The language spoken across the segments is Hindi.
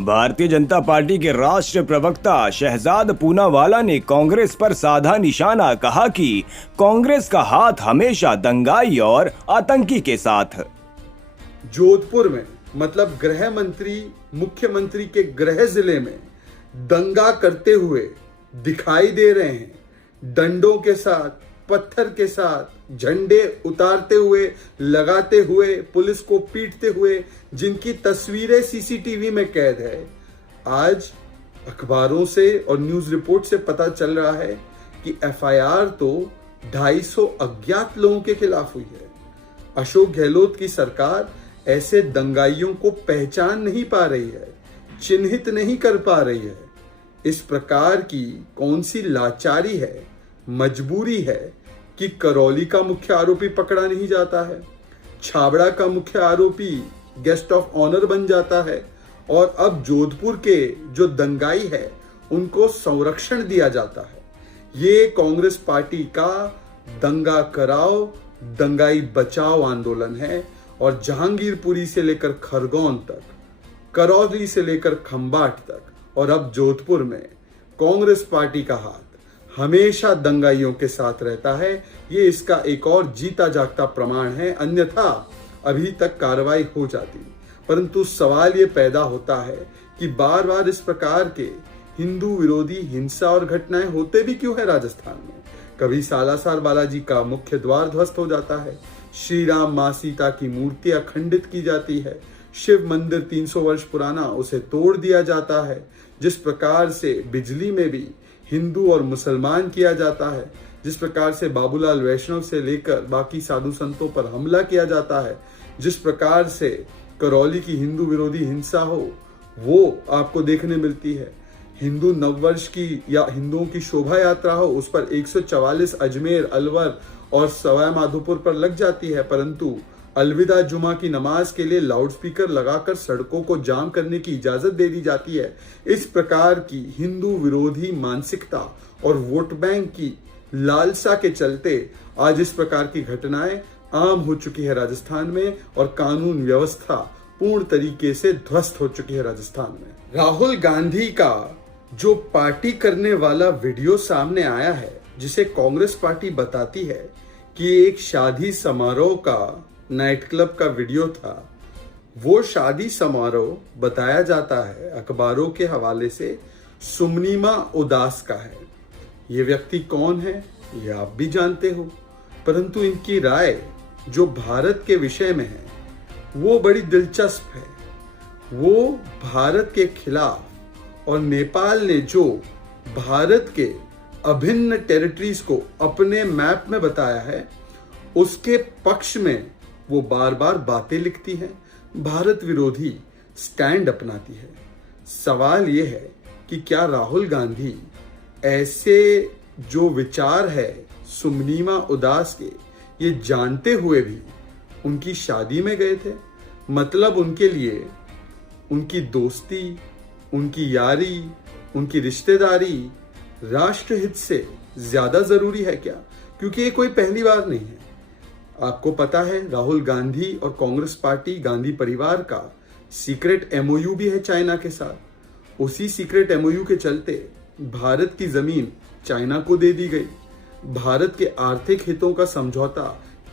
भारतीय जनता पार्टी के राष्ट्रीय प्रवक्ता शहजाद पूनावाला ने कांग्रेस पर साधा निशाना, कहा कि कांग्रेस का हाथ हमेशा दंगाई और आतंकी के साथ। जोधपुर में मतलब गृह मंत्री मुख्यमंत्री के गृह जिले में दंगा करते हुए दिखाई दे रहे हैं। डंडों के साथ, पत्थर के साथ, झंडे उतारते हुए, लगाते हुए, पुलिस को पीटते हुए, जिनकी तस्वीरें सीसीटीवी में कैद है। आज अखबारों से और न्यूज रिपोर्ट से पता चल रहा है कि एफआईआर तो 250 अज्ञात लोगों के खिलाफ हुई है। अशोक गहलोत की सरकार ऐसे दंगाइयों को पहचान नहीं पा रही है, चिन्हित नहीं कर पा रही है। इस प्रकार की कौन सी लाचारी है, मजबूरी है कि करौली का मुख्य आरोपी पकड़ा नहीं जाता है, छाबड़ा का मुख्य आरोपी गेस्ट ऑफ ऑनर बन जाता है और अब जोधपुर के जो दंगाई है उनको संरक्षण दिया जाता है। ये कांग्रेस पार्टी का दंगा कराओ, दंगाई बचाओ आंदोलन है और जहांगीरपुरी से लेकर खरगोन तक, करौली से लेकर खंबाट तक और अब जोधपुर में कांग्रेस पार्टी का हाथ हमेशा दंगाइयों के साथ रहता है। ये इसका एक और जीता जागता प्रमाण है, अन्यथा अभी तक कार्रवाई हो जाती। परंतु सवाल ये पैदा होता है कि बार बार इस प्रकार के हिंदू विरोधी हिंसा और घटनाएं होते भी क्यों है राजस्थान में। कभी सालासर बालाजी का मुख्य द्वार ध्वस्त हो जाता है, श्री राम मां सीता की मूर्तियां खंडित की जाती है, शिव मंदिर 300 वर्ष पुराना उसे तोड़ दिया जाता है, जिस प्रकार से बिजली में भी हिंदू और मुसलमान किया जाता है, जिस प्रकार से बाबूलाल वैष्णव से लेकर बाकी साधु संतों पर हमला किया जाता है, जिस प्रकार से करौली की हिंदू विरोधी हिंसा हो वो आपको देखने मिलती है। हिंदू नववर्ष की या हिंदुओं की शोभा यात्रा हो, उस पर 144 अजमेर, अलवर और सवाई माधोपुर पर लग जाती है, परंतु अलविदा जुमा की नमाज के लिए लाउडस्पीकर लगाकर सड़कों को जाम करने की इजाजत दे दी जाती है। इस प्रकार की हिंदू विरोधी मानसिकता और वोट बैंक की लालसा के चलते आज इस प्रकार की घटनाएं आम हो चुकी है राजस्थान में और कानून व्यवस्था पूर्ण तरीके से ध्वस्त हो चुकी है राजस्थान में। राहुल गांधी का जो पार्टी करने वाला वीडियो सामने आया है, जिसे कांग्रेस पार्टी बताती है कि एक शादी समारोह का, नाइट क्लब का वीडियो था, वो शादी समारोह बताया जाता है अखबारों के हवाले से सुमनीमा उदास का है। ये व्यक्ति कौन है ये आप भी जानते हो, परंतु इनकी राय जो भारत के विषय में है वो बड़ी दिलचस्प है। वो भारत के खिलाफ और नेपाल ने जो भारत के अभिन्न टेरिटरीज को अपने मैप में बताया है उसके पक्ष में वो बार बार बातें लिखती है, भारत विरोधी स्टैंड अपनाती है। सवाल ये है कि क्या राहुल गांधी ऐसे जो विचार है सुमनीमा उदास के, ये जानते हुए भी उनकी शादी में गए थे? मतलब उनके लिए उनकी दोस्ती, उनकी यारी, उनकी रिश्तेदारी राष्ट्रहित से ज्यादा जरूरी है क्या? क्योंकि ये कोई पहली बार नहीं है। आपको पता है राहुल गांधी और कांग्रेस पार्टी, गांधी परिवार का सीक्रेट एमओयू भी है चाइना के साथ। उसी सीक्रेट एमओयू के चलते भारत की जमीन चाइना को दे दी गई। भारत के आर्थिक हितों का समझौता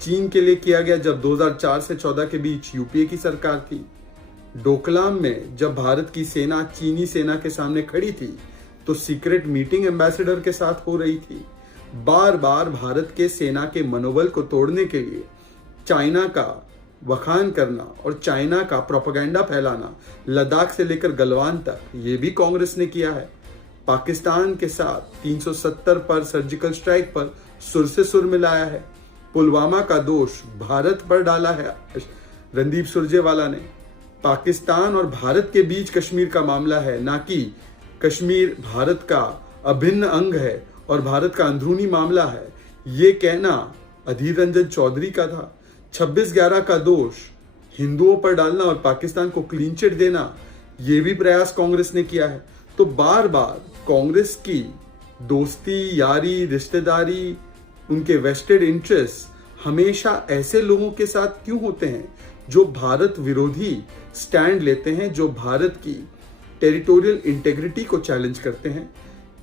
चीन के लिए किया गया जब 2004 से 14 के बीच यूपीए की सरकार थी। डोकलाम में जब भारत की सेना चीनी सेना के सामने खड़ी थी तो सीक्रेट मीटिंग एम्बेसडर के साथ हो रही थी। बार बार भारत के सेना के मनोबल को तोड़ने के लिए चाइना का बखान करना और चाइना का प्रोपेगेंडा फैलाना, लद्दाख से लेकर गलवान तक, ये भी कांग्रेस ने किया है। पाकिस्तान के साथ 370 पर सर्जिकल स्ट्राइक पर सुर से सुर मिलाया है। पुलवामा का दोष भारत पर डाला है रणदीप सुरजेवाला ने। पाकिस्तान और भारत के बीच कश्मीर का मामला है, ना कि कश्मीर भारत का अभिन्न अंग है और भारत का अंदरूनी मामला है, ये कहना अधीर रंजन चौधरी का था। 26/11 का दोष हिंदुओं पर डालना और पाकिस्तान को क्लीन चिट देना, ये भी प्रयास कांग्रेस ने किया है। तो बार बार कांग्रेस की दोस्ती, यारी, रिश्तेदारी, उनके वेस्टेड इंटरेस्ट हमेशा ऐसे लोगों के साथ क्यों होते हैं जो भारत विरोधी स्टैंड लेते हैं, जो भारत की टेरिटोरियल इंटेग्रिटी को चैलेंज करते हैं।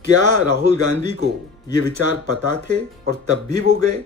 क्या राहुल गांधी को ये विचार पता थे और तब भी वो गए?